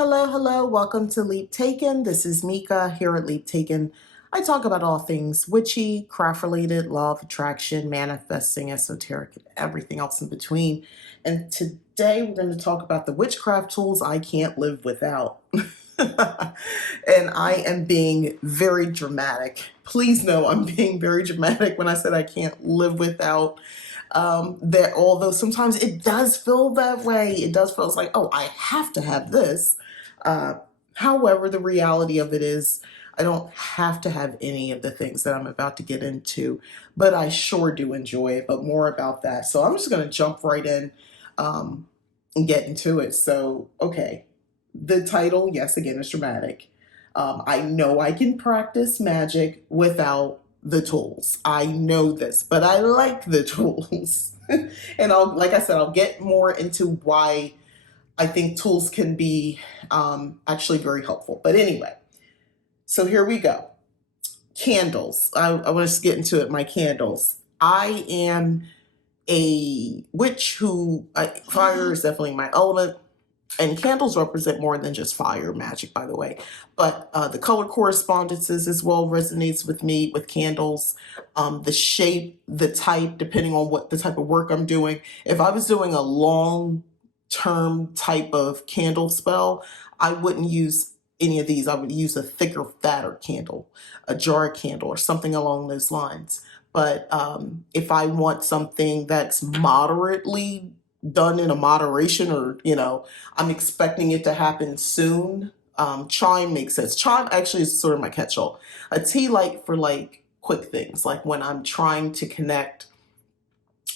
Hello, hello. Welcome to Leap Taken. This is Mika here at Leap Taken. I talk about all things witchy, craft related, law of attraction, manifesting, esoteric, and everything else in between. And today we're going to talk about the witchcraft tools I can't live without. And I am being very dramatic. Please know I'm being very dramatic when I said I can't live without that, although sometimes it does feel that way. It does feel, it's like, oh, I have to have this. uh, However, the reality of it is I don't have to have any of the things that I'm about to get into, but I sure do enjoy it. But more about that, so I'm just going to jump right in um, and get into it. So okay, the title, yes, again, is dramatic. I know I can practice magic without the tools. I know this, but I like the tools. And like I said, I'll get more into why I think tools can be actually very helpful. But anyway, so here we go. Candles. I want to get into it. My candles. I am a witch fire is definitely my element. And candles represent more than just fire magic, by the way. But the color correspondences as well resonates with me with candles. The shape, the type, depending on what the type of work I'm doing. If I was doing a long term type of candle spell, I wouldn't use any of these. I would use a thicker, fatter candle, a jar candle, or something along those lines. But if I want something that's moderately done in a moderation, or I'm expecting it to happen soon, chime makes sense. Chime actually is sort of my catch-all. A tea light for like quick things, like when I'm trying to connect,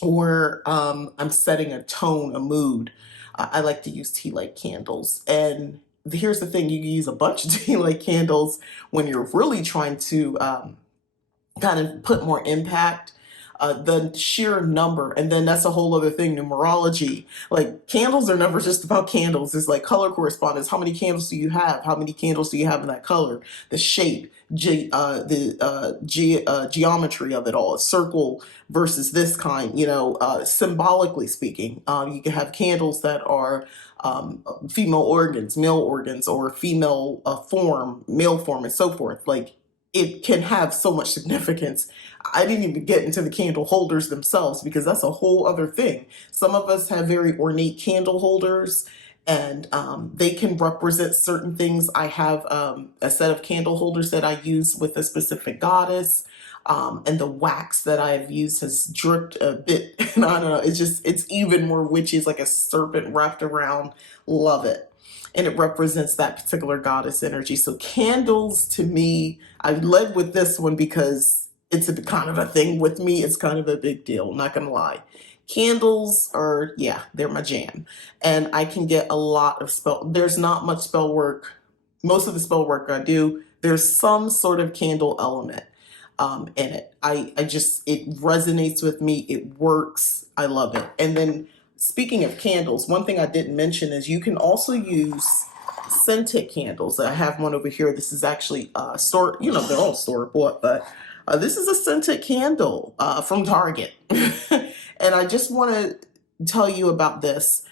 or I'm setting a tone, a mood. I like to use tea light candles. And here's the thing, you can use a bunch of tea light candles when you're really trying to kind of put more impact. The sheer number, and then that's a whole other thing, numerology. Like, candles are never just about candles. It's like color correspondence. How many candles do you have? How many candles do you have in that color? The shape, geometry of it all, a circle versus this kind, symbolically speaking. You can have candles that are female organs, male organs, or female form, male form, and so forth. Like, it can have so much significance. I didn't even get into the candle holders themselves, because that's a whole other thing. Some of us have very ornate candle holders, and they can represent certain things. I have a set of candle holders that I use with a specific goddess, and the wax that I've used has dripped a bit. And I don't know, it's even more witchy. It's like a serpent wrapped around. Love it. And it represents that particular goddess energy. So candles, to me, I led with this one because it's a kind of a thing with me. It's kind of a big deal, not gonna lie. Candles are, yeah, they're my jam. And I can get a lot of there's not much spell work. Most of the spell work I do, there's some sort of candle element in it. It resonates with me. It works. I love it. And then, speaking of candles, one thing I didn't mention is you can also use scented candles. I have one over here. This is actually they're all store bought, but this is a scented candle from Target. And I just want to tell you about this.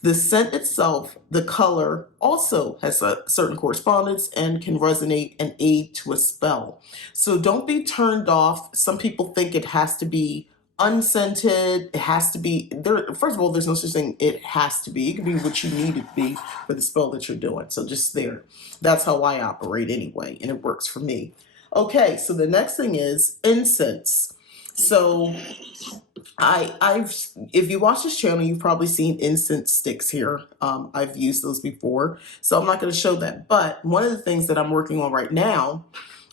The scent itself, the color, also has a certain correspondence and can resonate and aid to a spell. So don't be turned off. Some people think it has to be unscented. It has to be there. First of all, there's no such thing. It has to be. It can be what you need it to be for the spell that you're doing. So just there. That's how I operate anyway, and it works for me. Okay, so the next thing is incense. So if you watch this channel, you've probably seen incense sticks here. I've used those before, so I'm not going to show that. But one of the things that I'm working on right now,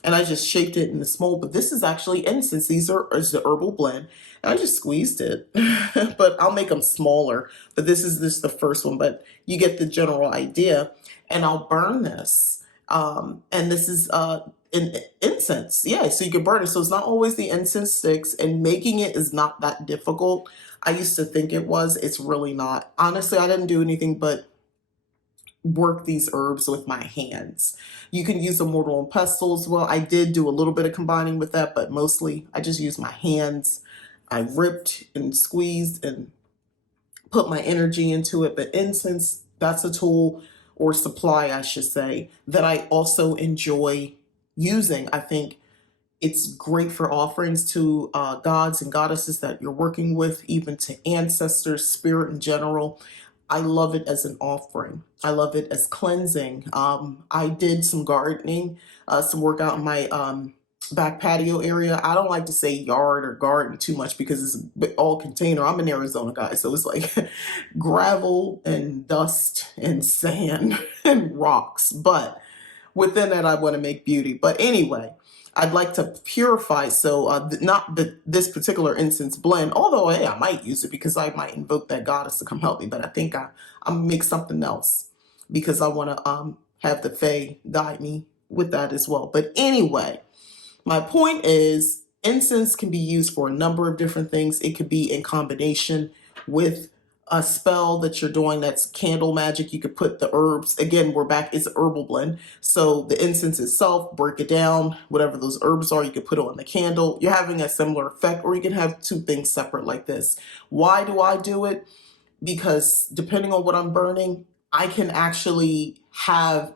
and I just shaped it in this mold, but this is actually incense. It's the herbal blend. And I just squeezed it, but I'll make them smaller. But this is just the first one, but you get the general idea. And I'll burn this. And this is incense. Yeah, so you can burn it. So it's not always the incense sticks, and making it is not that difficult. I used to think it was. It's really not. Honestly, I didn't do anything but work these herbs with my hands. You can use a mortar and pestle as well. I did do a little bit of combining with that, but mostly I just used my hands. I ripped and squeezed and put my energy into it. But incense, that's a tool. or supply, I should say, that I also enjoy using. I think it's great for offerings to gods and goddesses that you're working with, even to ancestors, spirit in general. I love it as an offering. I love it as cleansing. I did some gardening, some work out in my back patio area. I don't like to say yard or garden too much because it's all container. I'm an Arizona guy, so it's like gravel and dust and sand and rocks. But within that, I want to make beauty. But anyway, I'd like to purify. So not this particular incense blend, although, hey, I might use it because I might invoke that goddess to come help me. But I think I'm going to make something else because I want to have the Fae guide me with that as well. But anyway, my point is incense can be used for a number of different things. It could be in combination with a spell that you're doing that's candle magic. You could put the herbs, again, we're back, it's a herbal blend. So the incense itself, break it down, whatever those herbs are, you could put it on the candle. You're having a similar effect, or you can have two things separate like this. Why do I do it? Because depending on what I'm burning, I can actually have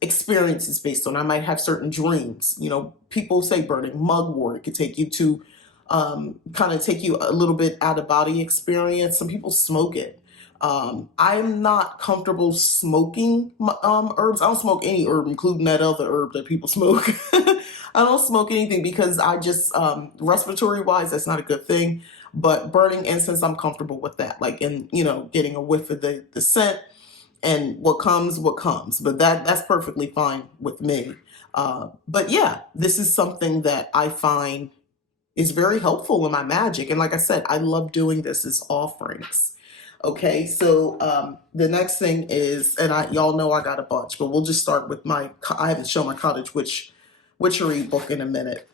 experiences based on. I might have certain dreams. You know, people say burning mugwort, it could take you to kind of take you a little bit out of body experience. Some people smoke it. I'm not comfortable smoking herbs. I don't smoke any herb, including that other herb that people smoke. I don't smoke anything because I just, respiratory wise, that's not a good thing. But burning incense, I'm comfortable with that. Like, and you know, getting a whiff of the scent, and what comes. But that's perfectly fine with me. But yeah, this is something that I find is very helpful in my magic. And like I said, I love doing this as offerings. Okay, so the next thing is, and y'all know I got a bunch, but we'll just start with I haven't shown my cottage witchery book in a minute.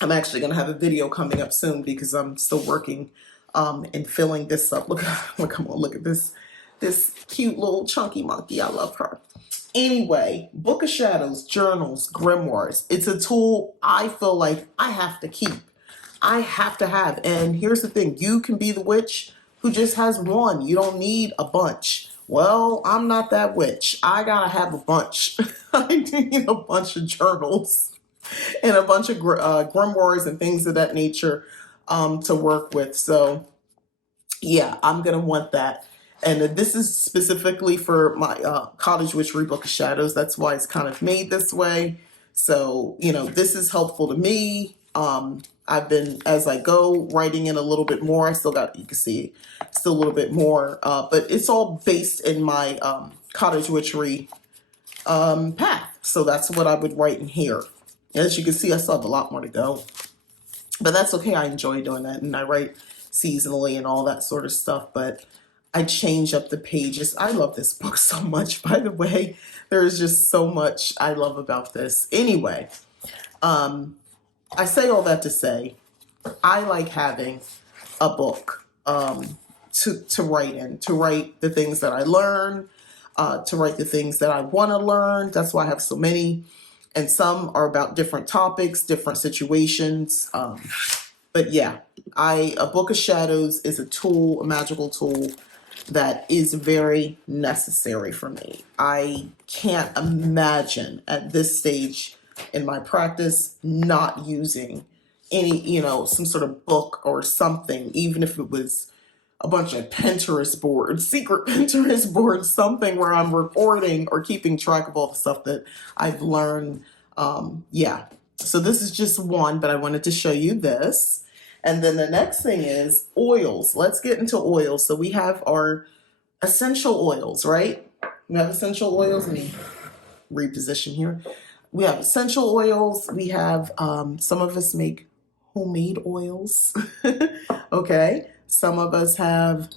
I'm actually going to have a video coming up soon because I'm still working and filling this up. Look, come on, look at this cute little chunky monkey. I love her. Anyway, Book of Shadows, journals, grimoires. It's a tool I feel like I have to keep. I have to have. And here's the thing. You can be the witch who just has one. You don't need a bunch. Well, I'm not that witch. I gotta have a bunch. I need a bunch of journals and a bunch of grimoires and things of that nature to work with. So yeah, I'm gonna want that. And this is specifically for my Cottage Witchery Book of Shadows. That's why it's kind of made this way. So, you know, this is helpful to me. I've been, as I go, writing in a little bit more. I still got, you can see, still a little bit more. But it's all based in my Cottage Witchery path. So that's what I would write in here. As you can see, I still have a lot more to go. But that's okay. I enjoy doing that. And I write seasonally and all that sort of stuff. But I change up the pages. I love this book so much, by the way. There's just so much I love about this. Anyway, I say all that to say, I like having a book to write in, to write the things that I learn, to write the things that I want to learn. That's why I have so many. And some are about different topics, different situations. But yeah, a Book of Shadows is a tool, a magical tool that is very necessary for me. I can't imagine at this stage in my practice not using any, you know, some sort of book or something, even if it was a bunch of Pinterest boards, secret Pinterest boards, something where I'm recording or keeping track of all the stuff that I've learned. Yeah, so this is just one, but I wanted to show you this. And then the next thing is oils. Let's get into oils. So we have our essential oils, right? We have essential oils. Let me reposition here. We have essential oils. We have, some of us make homemade oils. Okay. Some of us have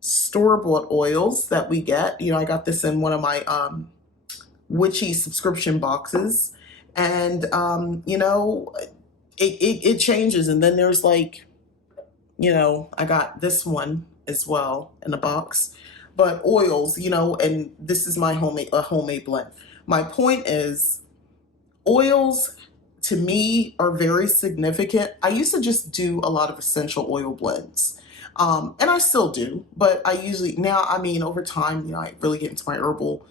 store-bought oils that we get. You know, I got this in one of my witchy subscription boxes. And, you know, it changes. And then there's like, you know, I got this one as well in a box. But oils, you know, and this is my homemade blend. My point is, oils to me are very significant. I used to just do a lot of essential oil blends. And I still do, but I usually now, I mean, over time, I really get into my herbal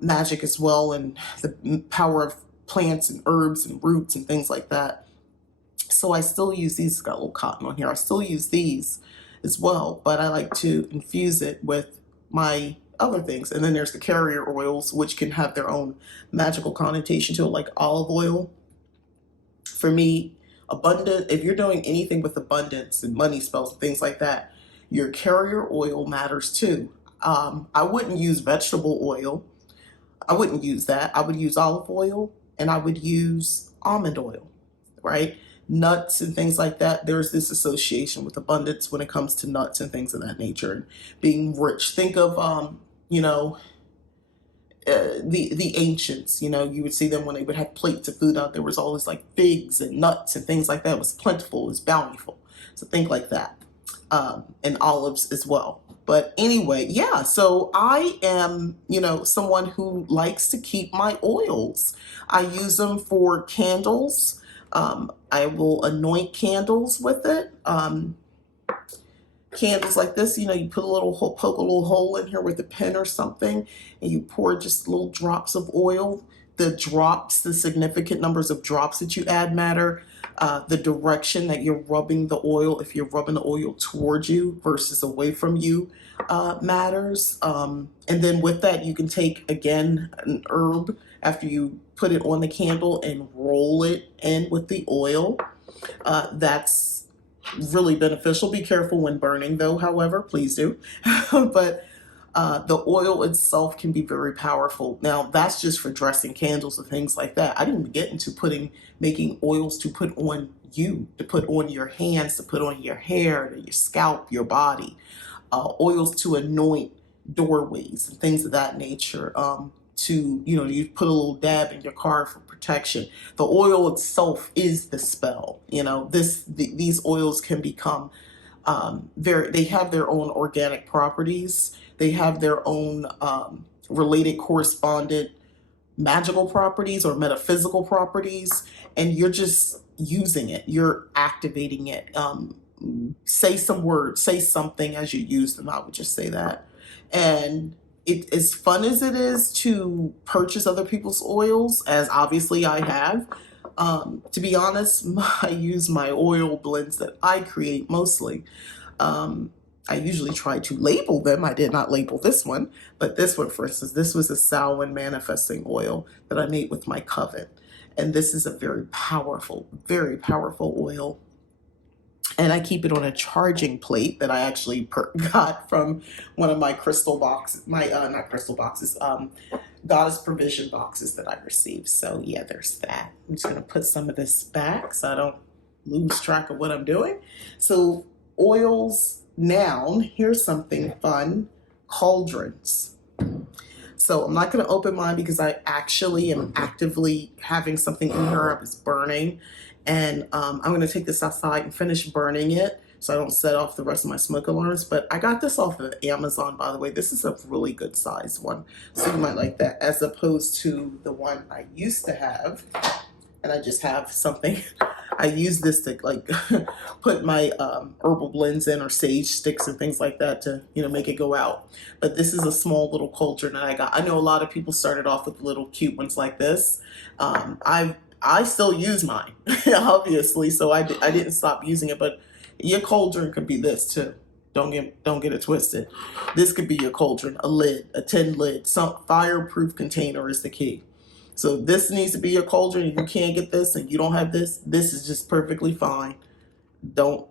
magic as well, and the power of plants and herbs and roots and things like that. So I still use these. It's got a little cotton on here. I still use these as well, but I like to infuse it with my other things. And then there's the carrier oils, which can have their own magical connotation to it, like olive oil. For me, abundant, if you're doing anything with abundance and money spells and things like that, your carrier oil matters too. I wouldn't use vegetable oil. I wouldn't use that. I would use olive oil, and I would use almond oil, right? Nuts and things like that. There's this association with abundance when it comes to nuts and things of that nature, and being rich. Think of, you know, the ancients. You would see them when they would have plates of food out. There was always like figs and nuts and things like that. It was plentiful, it was bountiful. So think like that, and olives as well. But anyway, yeah, so I am, someone who likes to keep my oils. I use them for candles. I will anoint candles with it. Candles like this, you put a little hole, poke a little hole in here with a pen or something, and you pour just little drops of oil. The drops, the significant numbers of drops that you add matter. The direction that you're rubbing the oil, if you're rubbing the oil towards you versus away from you, matters. And then with that, you can take, again, an herb after you put it on the candle and roll it in with the oil. That's really beneficial. Be careful when burning, though, however, please do. But the oil itself can be very powerful. Now, that's just for dressing candles and things like that. I didn't get into making oils to put on you, to put on your hands, to put on your hair, your scalp, your body. Oils to anoint doorways and things of that nature. You put a little dab in your car for protection. The oil itself is the spell. These oils can become they have their own organic properties. They have their own related correspondent magical properties or metaphysical properties, and you're just using it. You're activating it. Say some words, say something as you use them. I would just say that. And as fun as it is to purchase other people's oils, as obviously I have, to be honest, I use my oil blends that I create mostly. I usually try to label them. I did not label this one, but this one, for instance, this was a Samhain manifesting oil that I made with my coven. And this is a very powerful oil. And I keep it on a charging plate that I actually got from one of my crystal boxes, not crystal boxes, goddess provision boxes that I received. So yeah, there's that. I'm just gonna put some of this back so I don't lose track of what I'm doing. So oils, noun, here's something fun, cauldrons. So I'm not gonna open mine because I actually am actively having something in here. I was burning. And I'm going to take this outside and finish burning it so I don't set off the rest of my smoke alarms. But I got this off of Amazon, by the way. This is a really good size one, so you might like that, as opposed to the one I used to have. And I just have something. I use this to put my herbal blends in, or sage sticks and things like that to make it go out. But this is a small little cauldron that I got. I know a lot of people started off with little cute ones like this. I still use mine, obviously, so I didn't stop using it, but your cauldron could be this too. Don't get it twisted. This could be your cauldron, a lid, a tin lid, some fireproof container is the key. So this needs to be your cauldron. If you can't get this and you don't have this, this is just perfectly fine. Don't,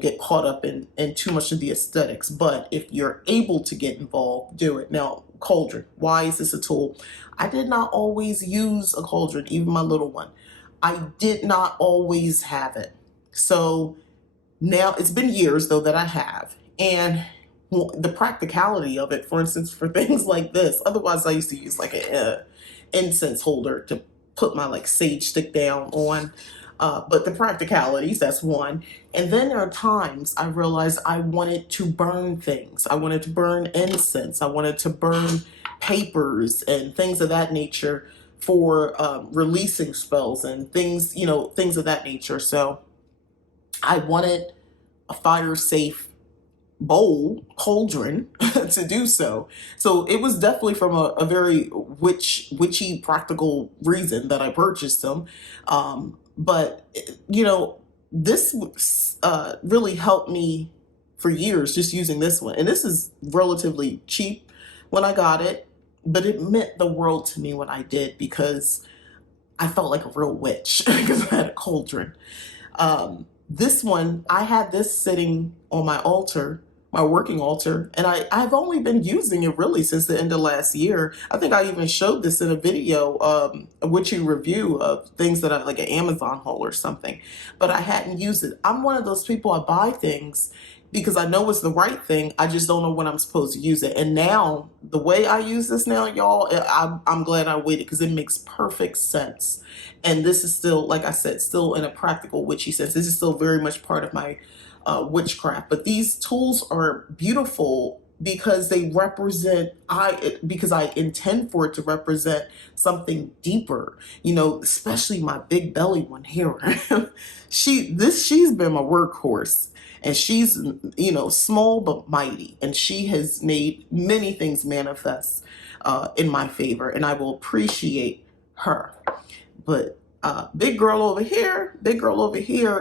get caught up in too much of the aesthetics, but if you're able to get involved, do it. Now, cauldron, why is this a tool? I did not always use a cauldron, even my little one. I did not always have it. So now it's been years though that I have, and the practicality of it, for instance, for things like this. Otherwise, I used to use like a incense holder to put my sage stick down on. But the practicalities, that's one. And then there are times I realized I wanted to burn things. I wanted to burn incense. I wanted to burn papers and things of that nature for releasing spells and things, things of that nature. So I wanted a fire safe bowl, cauldron, to do so. So it was definitely from a very witchy practical reason that I purchased them. But you know, this really helped me for years just using this one. And this is relatively cheap when I got it, but it meant the world to me when I did, because I felt like a real witch because I had a cauldron. This one, I had this sitting on my altar, my working altar, and I've only been using it really since the end of last year. I think I even showed this in a video, a witchy review of things that I like, an Amazon haul or something, but I hadn't used it. I'm one of those people, I buy things because I know it's the right thing. I just don't know when I'm supposed to use it. And now, the way I use this now, y'all, I'm glad I waited because it makes perfect sense. And this is still, like I said, still in a practical witchy sense. This is still very much part of my witchcraft. But these tools are beautiful because they represent, because I intend for it to represent something deeper, you know, especially my big belly one here. She's been my workhorse. And she's, you know, small but mighty. And she has made many things manifest in my favor. And I will appreciate her. But big girl over here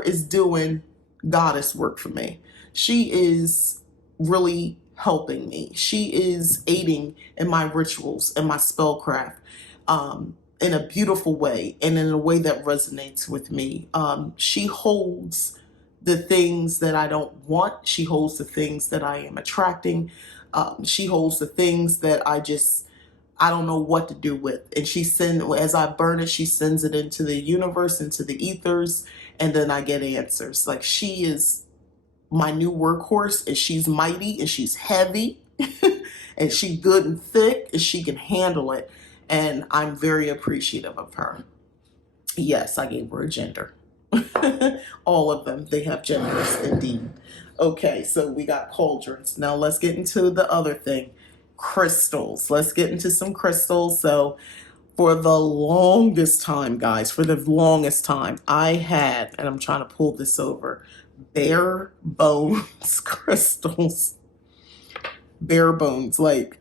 is doing goddess work for me. She is really helping me. She is aiding in my rituals and my spellcraft in a beautiful way and in a way that resonates with me. She holds the things that I don't want. She holds the things that I am attracting. She holds the things that I don't know what to do with. And as I burn it, she sends it into the universe, into the ethers, and then I get answers. Like, she is my new workhorse, and she's mighty, and she's heavy, and she's good and thick, and she can handle it. And I'm very appreciative of her. Yes, I gave her a gender. All of them, they have genders indeed. Okay, so we got cauldrons. Now let's get into the other thing. Crystals. Let's get into some crystals. So for the longest time, guys, for the longest time, I had, and I'm trying to pull this over, bare bones crystals. Bare bones. Like,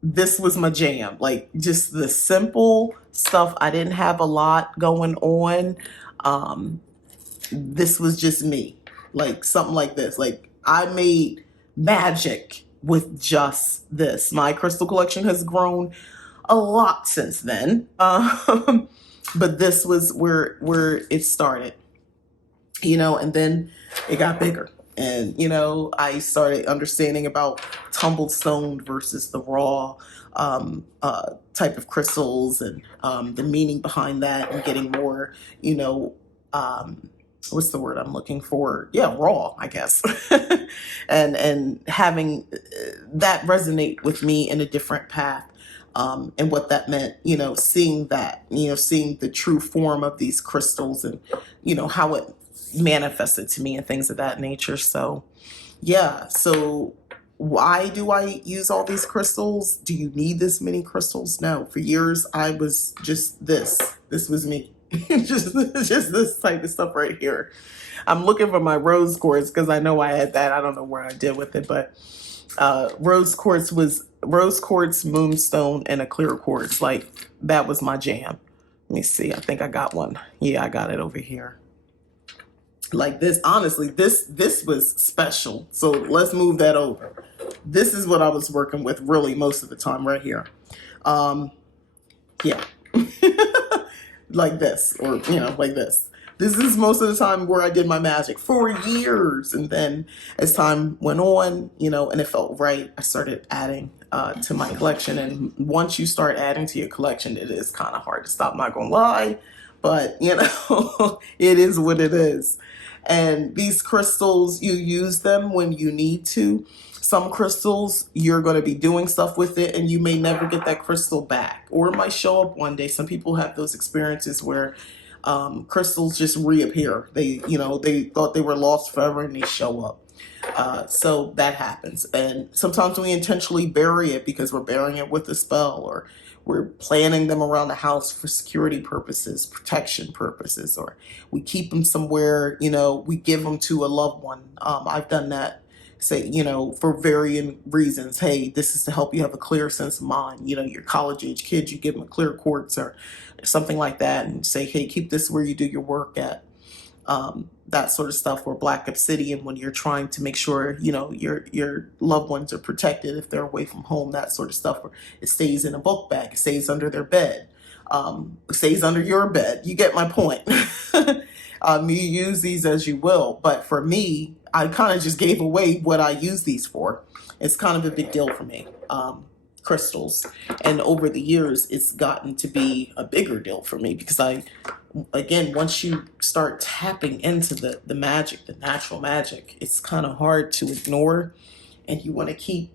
this was my jam. Like, just the simple stuff. I didn't have a lot going on. This was just me. Like, something like this. Like, I made magic with just this. My crystal collection has grown a lot since then. But this was where it started, you know, and then it got bigger. And, you know, I started understanding about tumbled stone versus the raw type of crystals, and the meaning behind that, and getting more, you know, what's the word I'm looking for? Yeah, raw, I guess. and having that resonate with me in a different path. And what that meant, you know, seeing that, you know, seeing the true form of these crystals, and, you know, how it manifested to me and things of that nature. So, yeah. So why do I use all these crystals? Do you need this many crystals? No. For years, I was just this. This was me. just this type of stuff right here. I'm looking for my rose quartz because I know I had that. I don't know where I did with it, but rose quartz, moonstone, and a clear quartz. Like, that was my jam. Let me see. I think I got one. Yeah, I got it over here. Like, this, honestly, this was special. So let's move that over. This is what I was working with really most of the time right here. Yeah. Like this, or, you know, like this. This is most of the time where I did my magic for years. And then as time went on, you know, and it felt right, I started adding to my collection. And once you start adding to your collection, it is kind of hard to stop, not gonna lie. But, you know, it is what it is. And these crystals, you use them when you need to. Some crystals, you're going to be doing stuff with it and you may never get that crystal back, or it might show up one day. Some people have those experiences where crystals just reappear. They, you know, they thought they were lost forever and they show up. So that happens. And sometimes we intentionally bury it because we're burying it with a spell, or we're planting them around the house for security purposes, protection purposes, or we keep them somewhere, you know, we give them to a loved one. I've done that say, for varying reasons. Hey, this is to help you have a clear sense of mind. Your college age kids, you give them a clear quartz or something like that, and say, hey, keep this where you do your work at. That sort of stuff, or black obsidian when you're trying to make sure your loved ones are protected if they're away from home, that sort of stuff. Or it stays in a book bag, it stays under their bed, it stays under your bed. You get my point. You use these as you will, but for me, I kind of just gave away what I use these for. It's kind of a big deal for me. Crystals, and over the years it's gotten to be a bigger deal for me, because again, once you start tapping into the magic, the natural magic, it's kind of hard to ignore, and you want to keep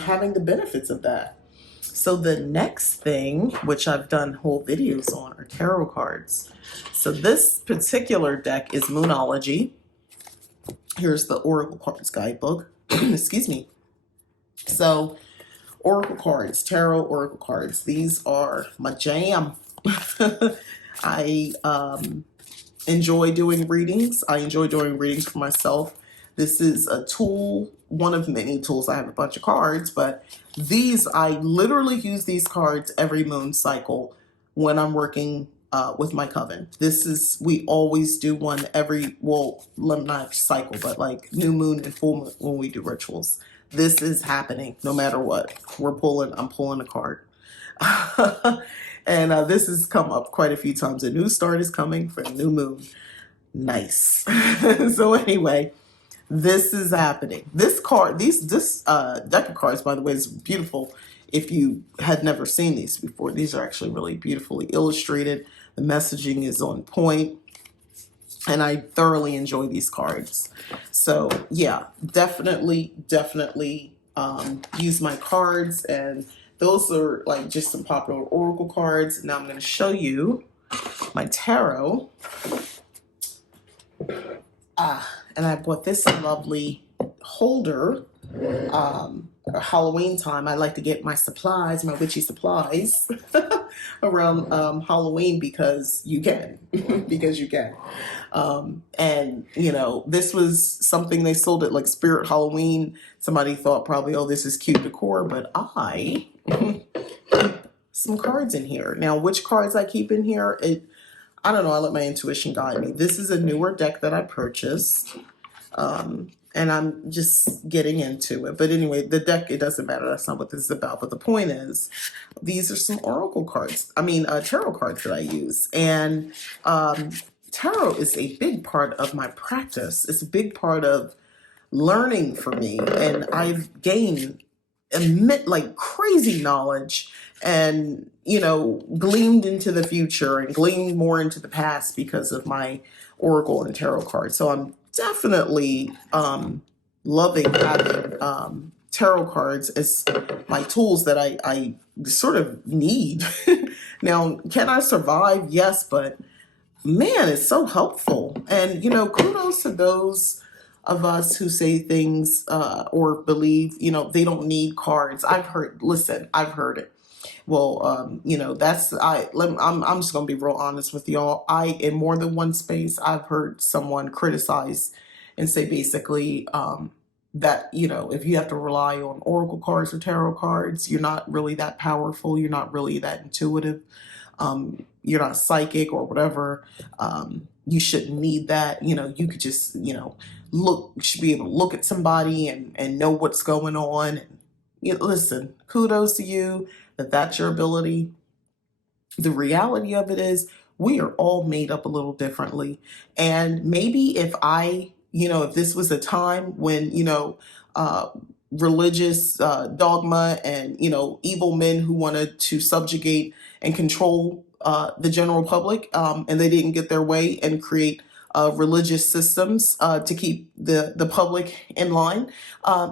having the benefits of that. So the next thing, which I've done whole videos on, are tarot cards. So this particular deck is Moonology. Here's the Oracle Cards guidebook. Excuse me. So Oracle cards, tarot oracle cards, these are my jam. I enjoy doing readings. I enjoy doing readings for myself. This is a tool, one of many tools. I have a bunch of cards, but I literally use these cards every moon cycle when I'm working with my coven. We always do one not cycle, but like new moon and full moon when we do rituals. This is happening no matter what. I'm pulling a card. And this has come up quite a few times. A new start is coming for the new moon. Nice. So anyway, this is happening. This deck of cards, by the way, is beautiful. If you had never seen these before, these are actually really beautifully illustrated. The messaging is on point, and I thoroughly enjoy these cards. So yeah, definitely use my cards, and those are like just some popular oracle cards. Now I'm going to show you my tarot. And I bought this lovely holder. Halloween time, I like to get my supplies, my witchy supplies, around Halloween, because you can. Because you can. And this was something they sold at like Spirit Halloween. Somebody thought probably, oh, this is cute decor, but I some cards in here. Now, which cards I keep in here, I don't know. I let my intuition guide me. This is a newer deck that I purchased. And I'm just getting into it. But anyway, the deck, it doesn't matter. That's not what this is about. But the point is, these are some oracle cards. Tarot cards that I use. And tarot is a big part of my practice. It's a big part of learning for me. And I've gained like crazy knowledge, and gleamed into the future and gleamed more into the past because of my oracle and tarot cards. So I'm definitely loving having tarot cards as my tools that I sort of need. Now, can I survive? Yes, but man, it's so helpful. And kudos to those of us who say things or believe they don't need cards. I've heard it. Well, I'm just gonna be real honest with y'all. In more than one space, I've heard someone criticize and say basically that if you have to rely on oracle cards or tarot cards, you're not really that powerful. You're not really that intuitive. You're not psychic or whatever. You shouldn't need that. You could just should be able to look at somebody and know what's going on. Listen, kudos to you that's your ability. The reality of it is we are all made up a little differently. And maybe if if this was a time when, religious dogma and, evil men who wanted to subjugate and control the general public, and they didn't get their way and create religious systems to keep the public in line.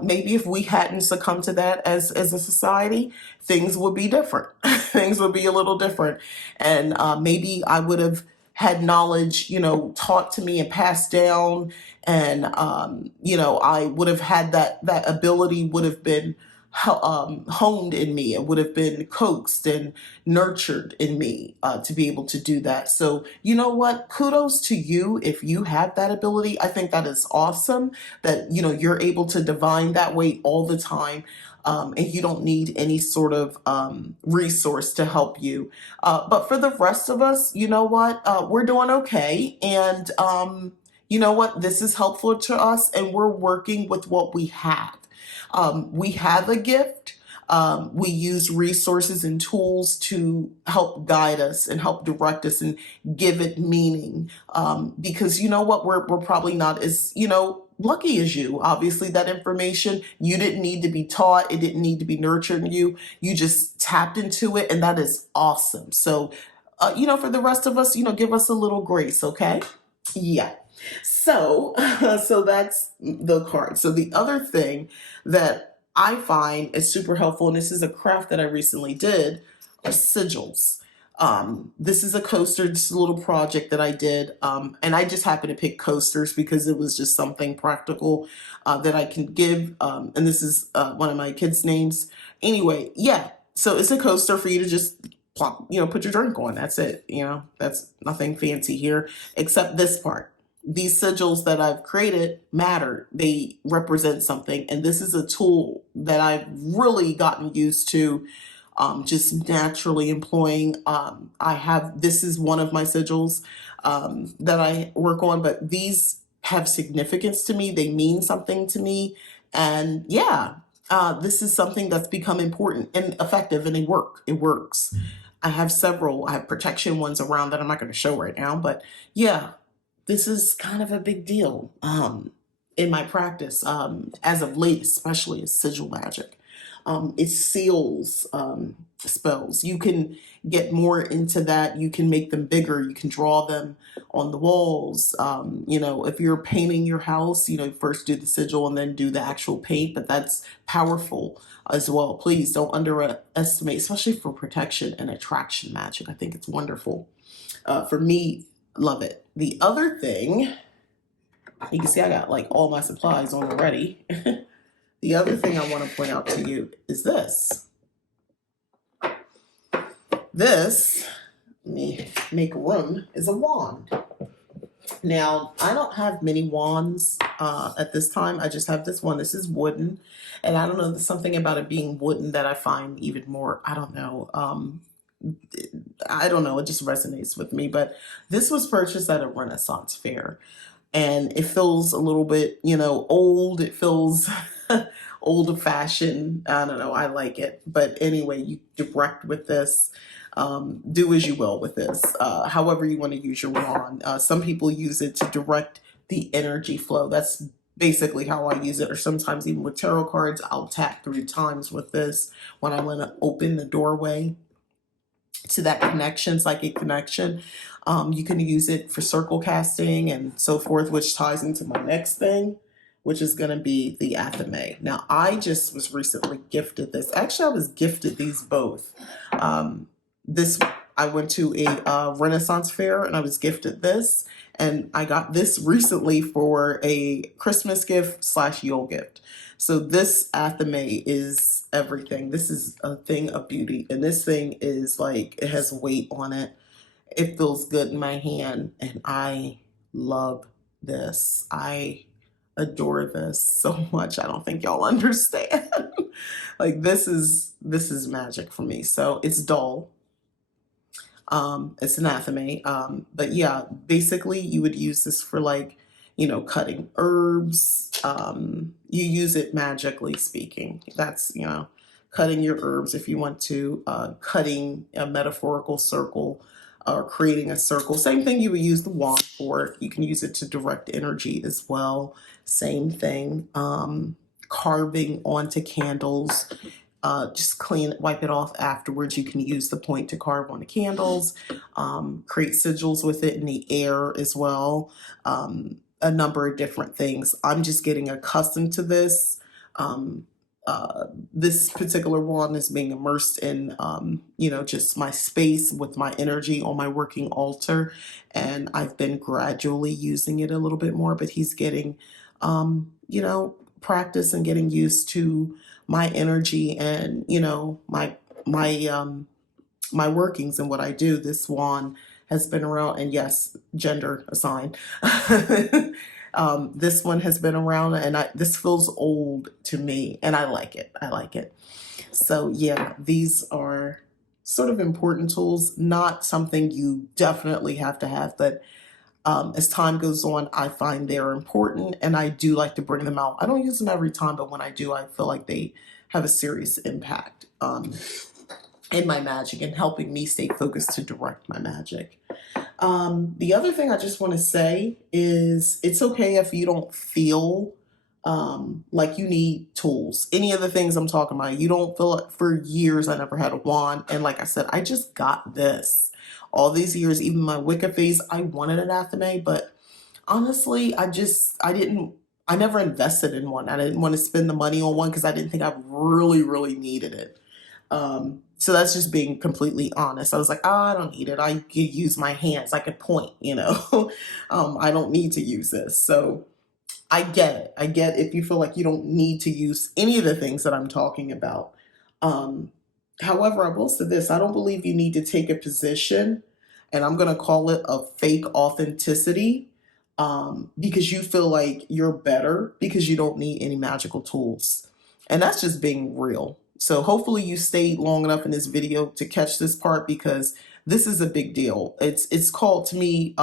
Maybe if we hadn't succumbed to that as a society, things would be different. Things would be a little different. And maybe I would have had knowledge, taught to me and passed down. And, I would have had that ability would have been honed in me. It would have been coaxed and nurtured in me to be able to do that. So, you know what? Kudos to you if you have that ability. I think that is awesome that, you're able to divine that way all the time. And you don't need any sort of resource to help you. But for the rest of us, you know what? We're doing okay. And you know what? This is helpful to us, and we're working with what we have. We have a gift. We use resources and tools to help guide us and help direct us and give it meaning. Because you know what? We're probably not as, lucky as you. Obviously, that information, you didn't need to be taught. It didn't need to be nurtured in you. You just tapped into it, and that is awesome. So, for the rest of us, give us a little grace, okay? Yeah. So, so that's the card. So the other thing that I find is super helpful, and this is a craft that I recently did, are sigils. This is a coaster, just a little project that I did, and I just happened to pick coasters because it was just something practical that I can give. And this is one of my kids' names. Anyway, yeah. So it's a coaster for you to just plop, put your drink on. That's it. That's nothing fancy here except this part. These sigils that I've created matter. They represent something. And this is a tool that I've really gotten used to just naturally employing. This is one of my sigils that I work on, but these have significance to me. They mean something to me. And yeah, this is something that's become important and effective, and they work. It works. I have several. I have protection ones around that I'm not going to show right now, but yeah, this is kind of a big deal in my practice as of late, especially as sigil magic. It seals spells. You can get more into that. You can make them bigger. You can draw them on the walls. If you're painting your house, first do the sigil and then do the actual paint, but that's powerful as well. Please don't underestimate, especially for protection and attraction magic. I think it's wonderful. For me, love it. The other thing, you can see I got like all my supplies on already. The other thing I want to point out to you is this. This, let me make room, is a wand. Now, I don't have many wands at this time. I just have this one. This is wooden. And I don't know, there's something about it being wooden that I find even more, I don't know, it just resonates with me. But this was purchased at a Renaissance fair. And it feels a little bit, old. It feels old fashioned. I don't know. I like it. But anyway, you direct with this. Do as you will with this. However you want to use your wand. Some people use it to direct the energy flow. That's basically how I use it. Or sometimes even with tarot cards, I'll tap 3 times with this when I want to open the doorway to that connection, psychic connection. You can use it for circle casting and so forth, which ties into my next thing, which is going to be the Athame. Now, I just was recently gifted this. Actually, I was gifted these both. I went to a Renaissance fair and I was gifted this. And I got this recently for a Christmas gift / Yule gift. So this Athame is everything. This is a thing of beauty. And this thing is like, it has weight on it. It feels good in my hand. And I love this. I adore this so much. I don't think y'all understand. Like this is magic for me. So it's dull. It's an Athame. But yeah, basically you would use this for like, cutting herbs. You use it magically speaking. That's, cutting your herbs if you want to, cutting a metaphorical circle or creating a circle. Same thing you would use the wand for. You can use it to direct energy as well. Same thing. Carving onto candles. Just wipe it off afterwards. You can use the point to carve on the candles, create sigils with it in the air as well. A number of different things. I'm just getting accustomed to this. This particular wand is being immersed in, just my space with my energy on my working altar. And I've been gradually using it a little bit more, but he's getting, practice and getting used to my energy and, you know, my workings and what I do. This wand has been around, and yes, gender assigned. This one has been around, and this feels old to me, and I like it. I like it. So yeah, these are sort of important tools, not something you definitely have to have, but as time goes on, I find they're important, and I do like to bring them out. I don't use them every time, but when I do, I feel like they have a serious impact in my magic and helping me stay focused to direct my magic. The other thing I just want to say is it's okay if you don't feel like you need tools. Any of the things I'm talking about, you don't feel it. For years, I never had a wand. And like I said, I just got this. All these years, even my Wicca phase, I wanted an Athame, but honestly, I never invested in one. I didn't want to spend the money on one because I didn't think I really needed it. So that's just being completely honest. I was like, oh, I don't need it. I could use my hands. I could point, you know. I don't need to use this. So I get it. I get if you feel like you don't need to use any of the things that I'm talking about. Um, However, I will say this. I don't believe you need to take a position, and I'm going to call it a fake authenticity, because you feel like you're better because you don't need any magical tools. And that's just being real. So hopefully you stayed long enough in this video to catch this part, because this is a big deal. It's called to me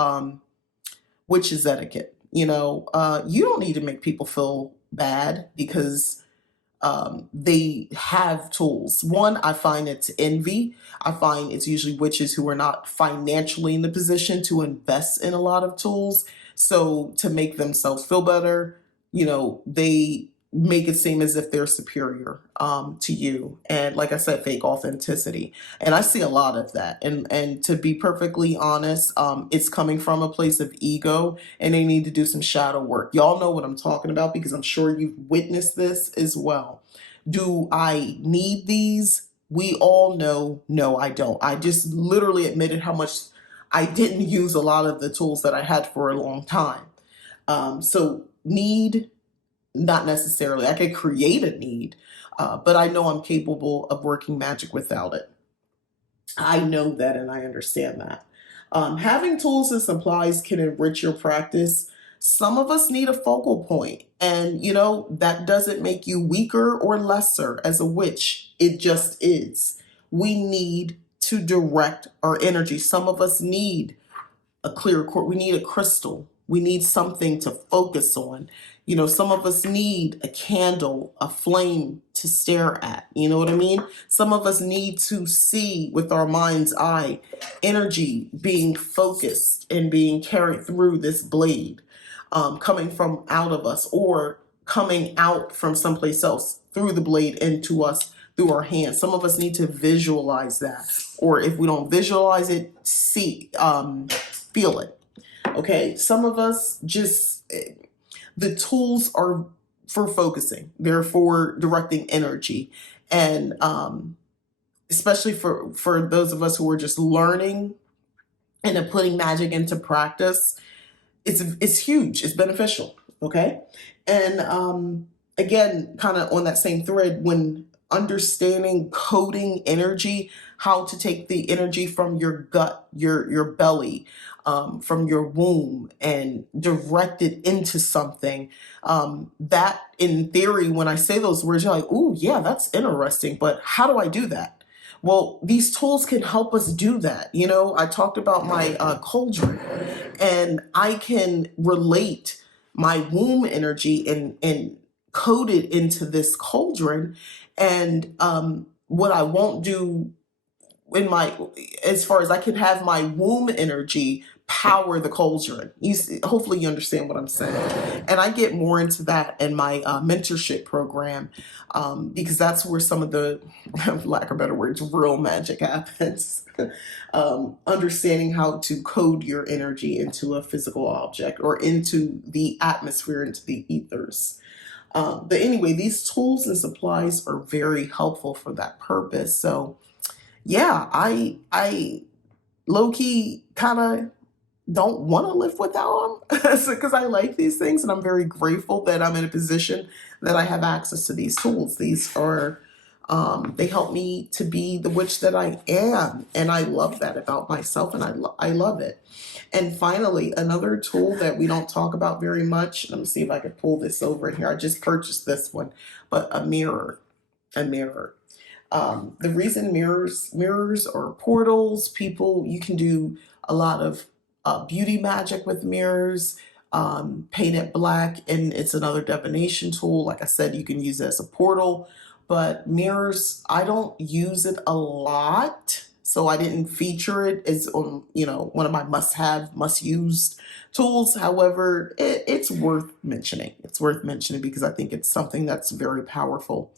witch's etiquette. You know, you don't need to make people feel bad because they have tools. One, I find it's envy. I find it's usually witches who are not financially in the position to invest in a lot of tools. So to make themselves feel better, you know, they make it seem as if they're superior to you. And like I said, fake authenticity. And I see a lot of that. And to be perfectly honest, it's coming from a place of ego, and they need to do some shadow work. Y'all know what I'm talking about because I'm sure you've witnessed this as well. Do I need these? We all know, no, I don't. I just literally admitted how much I didn't use a lot of the tools that I had for a long time. So need, not necessarily. I could create a need, but I know I'm capable of working magic without it. I know that, and I understand that. Having tools and supplies can enrich your practice. Some of us need a focal point, and you know, that doesn't make you weaker or lesser as a witch. It just is. We need to direct our energy. Some of us need a clear cord. We need a crystal. We need something to focus on. You know, some of us need a candle, a flame to stare at. You know what I mean? Some of us need to see with our mind's eye energy being focused and being carried through this blade, coming from out of us or coming out from someplace else through the blade into us through our hands. Some of us need to visualize that, or if we don't visualize it, feel it. Okay, some of us just, the tools are for focusing. They're for directing energy. And especially for those of us who are just learning and then putting magic into practice, it's huge. It's beneficial. Okay. And again, kind of on that same thread, when understanding coding energy, how to take the energy from your gut, your belly, from your womb, and direct it into something. That in theory, when I say those words, you're like, ooh, yeah, that's interesting. But how do I do that? Well, these tools can help us do that. You know, I talked about my cauldron, and I can relate my womb energy and code it into this cauldron. And what I won't do in my, as far as I can have my womb energy power the cauldron. You see, hopefully you understand what I'm saying. And I get more into that in my mentorship program, because that's where some of the, for lack of better words, real magic happens. Understanding how to code your energy into a physical object or into the atmosphere, into the ethers. But anyway, these tools and supplies are very helpful for that purpose. So yeah, I low-key kind of don't want to live without them because I like these things, and I'm very grateful that I'm in a position that I have access to these tools. These are they help me to be the witch that I am, and I love that about myself, and I love it. And finally, another tool that we don't talk about very much. Let me see if I can pull this over here. I just purchased this one, but a mirror, a mirror. The reason mirrors or portals, people, you can do a lot of beauty magic with mirrors, paint it black, and it's another divination tool. Like I said, you can use it as a portal, but mirrors, I don't use it a lot, so I didn't feature it as one of my must-have, must-use tools. However, it's worth mentioning. It's worth mentioning because I think it's something that's very powerful.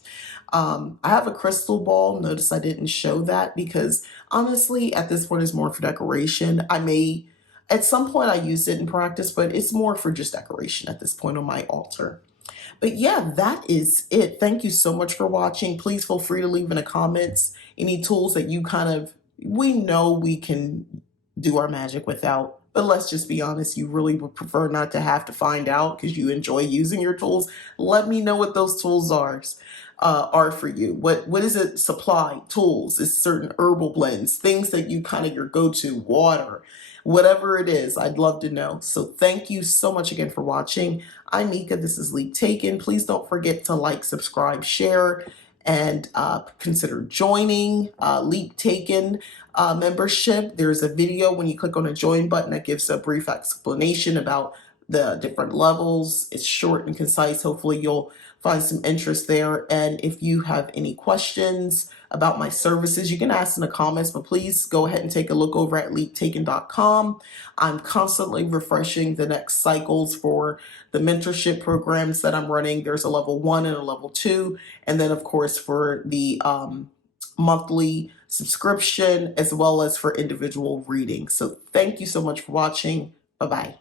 I have a crystal ball. Notice I didn't show that because honestly, at this point, it's more for decoration. I may, at some point, I used it in practice, but it's more for just decoration at this point on my altar. But yeah, that is it. Thank you so much for watching. Please feel free to leave in the comments any tools that you we know we can do our magic without. But let's just be honest, you really would prefer not to have to find out because you enjoy using your tools. Let me know what those tools are for you. What is it? Supply tools, is certain herbal blends, things that you your go-to, water, whatever it is. I'd love to know. So thank you so much again for watching. I'm Mika. This is Leap Taken. Please don't forget to like, subscribe, share, and consider joining Leap Taken membership. There's a video when you click on the join button that gives a brief explanation about the different levels. It's short and concise. Hopefully you'll find some interest there. And if you have any questions about my services, you can ask in the comments, but please go ahead and take a look over at leaptaken.com. I'm constantly refreshing the next cycles for the mentorship programs that I'm running. There's a level 1 and a level 2. And then of course for the monthly subscription as well as for individual readings. So thank you so much for watching. Bye-bye.